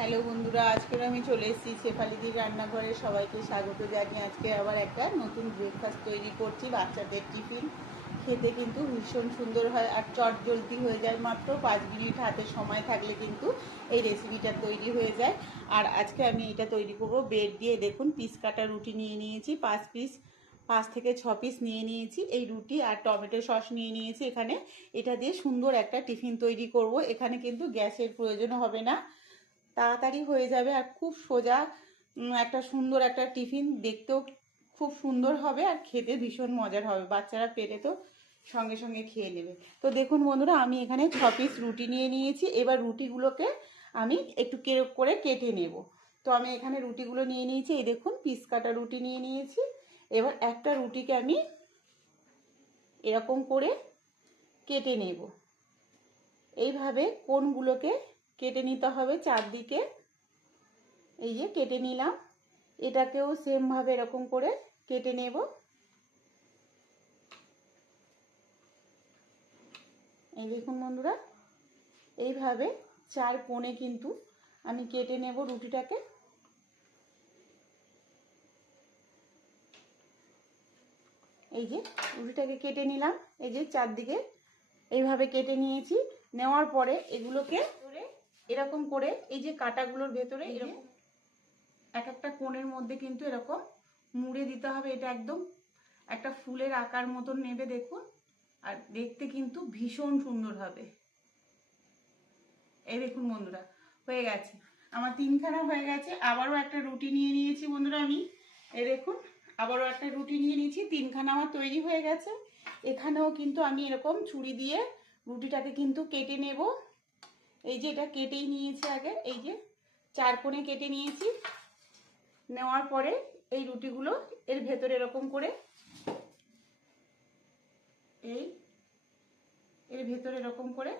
Hello বন্ধুরা, আজকের আমি চলে এসেছি শেফালিদির রান্নাঘরে। সবাইকে স্বাগত জানিয়ে আজকে আবার একটা নতুন ব্রেকফাস্ট তৈরি করছি। বাচ্চাদের টিফিন খেতে কিন্তু ভীষণ সুন্দর হয় আর চট জলদি হয়ে যায়। মাত্র 5 মিনিট হাতে সময় থাকলে কিন্তু এই রেসিপিটা তৈরি হয়ে যায়। আর আজকে আমি এটা তৈরি করব ব্রেড দিয়ে। দেখুন, পিস কাটা রুটি নিয়ে নিয়েছি 5 পিস, 5 থেকে 6 পিস নিয়ে নিয়েছি এই রুটি, আর টমেটো সস নিয়ে নিয়েছি এখানে। এটা দিয়ে সুন্দর একটা টিফিন তৈরি করব। এখানে কিন্তু গ্যাসের প্রয়োজন হবে না, তাড়াতাড়ি হয়ে যাবে আর খুব সোজা একটা সুন্দর একটা টিফিন। দেখতেও খুব সুন্দর হবে আর খেতে ভীষণ মজার হবে। বাচ্চারা পেলে তো সঙ্গে সঙ্গে খেয়ে নেবে। তো দেখুন বন্ধুরা, আমি এখানে 6 পিস রুটি নিয়ে নিয়েছি। এবার রুটিগুলোকে আমি একটু কেরক করে কেটে নেব। তো আমি এখানে রুটিগুলো নিয়ে নিয়েছি। এই দেখুন, পিস কাটা রুটি নিয়ে নিয়েছি। এবার একটা রুটিকে আমি এরকম করে কেটে নেব। এইভাবে কোণগুলোকে কেটে নিতে হবে চারদিকে। এই যে কেটে নিলাম, এটাকেও সেমভাবে এরকম করে কেটে নেব। এই দেখুন বন্ধুরা, এইভাবে চার কোণে কিন্তু আমি কেটে নেব রুটিটাকে। এই যে রুটিটাকে কেটে নিলাম, এই যে চারদিকে এইভাবে কেটে নিয়েছি। নেওয়ার পরে এগুলোকে এরকম করে এই যে কাটাগুলোর ভেতরে এরকম এক একটা কোণের মধ্যে কিন্তু এরকম মুড়ে দিতে হবে। এটা একদম একটা ফুলের আকার মতন নেবে দেখুন, আর দেখতে কিন্তু ভীষণ সুন্দর হবে। এই দেখুন বন্ধুরা, হয়ে গেছে আমার 3খানা হয়ে গেছে। আবারও একটা রুটি নিয়ে নিয়েছি বন্ধুরা আমি। এই দেখুন, আবারও একটা রুটি নিয়ে নিয়েছি। 3খানা আমার তৈরি হয়ে গেছে। এখানেও কিন্তু আমি এরকম ছুরি দিয়ে রুটিটাকে কিন্তু কেটে নেব। এই যে এটা কেটেই নিয়েছি আগে, এই যে চার কোণে কেটে নিয়েছি। নেওয়ার পরে এই রুটিগুলো এর ভেতরে এরকম করে এর ভেতরে এরকম করে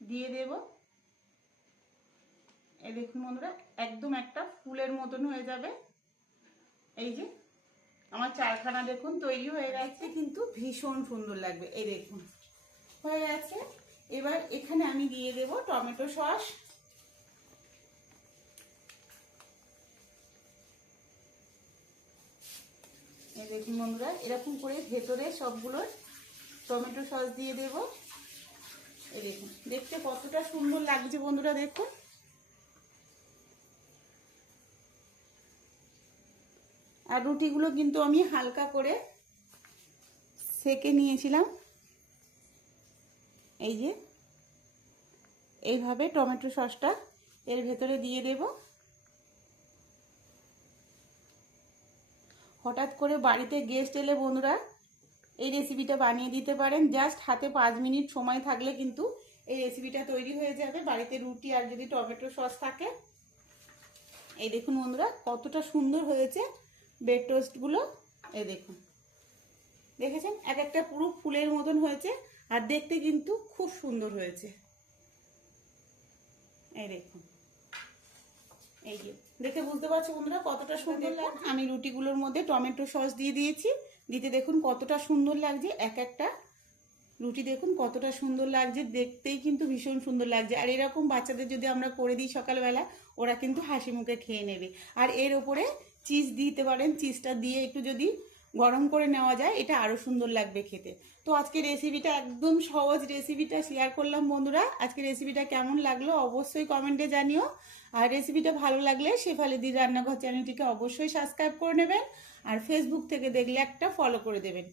দিয়ে দেব। এই দেখুন বন্ধুরা, একদম একটা ফুলের মতন হয়ে যাবে। এই যে আমার 4খানা দেখুন তৈরি হয়ে গেছে, কিন্তু ভীষণ সুন্দর লাগবে। এই দেখুন হয়ে গেছে। এবার এখানে আমি দিয়ে দেব টমেটো সস। এই দেখুন বন্ধুরা, এরকম করে ভেতরে সবগুলো টমেটো সস দিয়ে দেব। এই দেখুন দেখতে কতটা সুন্দর লাগছে বন্ধুরা, দেখুন। আর রুটিগুলো কিন্তু আমি হালকা করে সেকে নিয়েছিলাম। এই যে এইভাবে টমেটো সসটা এর ভেতরে দিয়ে দেব। হঠাৎ করে বাড়িতে গেস্ট এলে বন্ধুরা এই রেসিপিটা বানিয়ে দিতে পারেন। জাস্ট হাতে 5 মিনিট সময় থাকলে কিন্তু এই রেসিপিটা তৈরি হয়ে যাবে। বাড়িতে রুটি আর যদি টমেটো সস থাকে। এই দেখুন বন্ধুরা, কতটা সুন্দর হয়েছে ব্রেড টোস্টগুলো। এই দেখুন, দেখেছেন এক একটা পুরো ফুলের মতন হয়েছে আর দেখতে কিন্তু খুব সুন্দর হয়েছে। এই দেখুন, এই যে দেখে বুঝতে পারছো বন্ধুরা কতটা সুন্দর লাগছে। আমি রুটিগুলোর মধ্যে টমেটো সস দিয়ে দিয়েছি। দিতে দেখুন কতটা সুন্দর লাগছে। এক একটা রুটি দেখুন কতটা সুন্দর লাগছে, দেখতেই কিন্তু ভীষণ সুন্দর লাগছে। আর এরকম বাচ্চাদের যদি আমরা করে দিই সকালবেলা, ওরা কিন্তু হাসি মুখে খেয়ে নেবে। আর এর ওপরে চিজ দিতে পারেন। চিজটা দিয়ে একটু যদি গরম করে নেওয়া যায়, এটা আরও সুন্দর লাগবে খেতে। তো আজকে রেসিপিটা একদম সহজ রেসিপিটা শেয়ার করলাম বন্ধুরা। আজকে রেসিপিটা কেমন লাগলো অবশ্যই কমেন্টে জানিও। আর রেসিপিটা ভালো লাগলে শেফালিদির রান্নাঘর চ্যানেলটিকে অবশ্যই সাবস্ক্রাইব করে নেবেন। আর ফেসবুক থেকে দেখলে একটা ফলো করে দেবেন।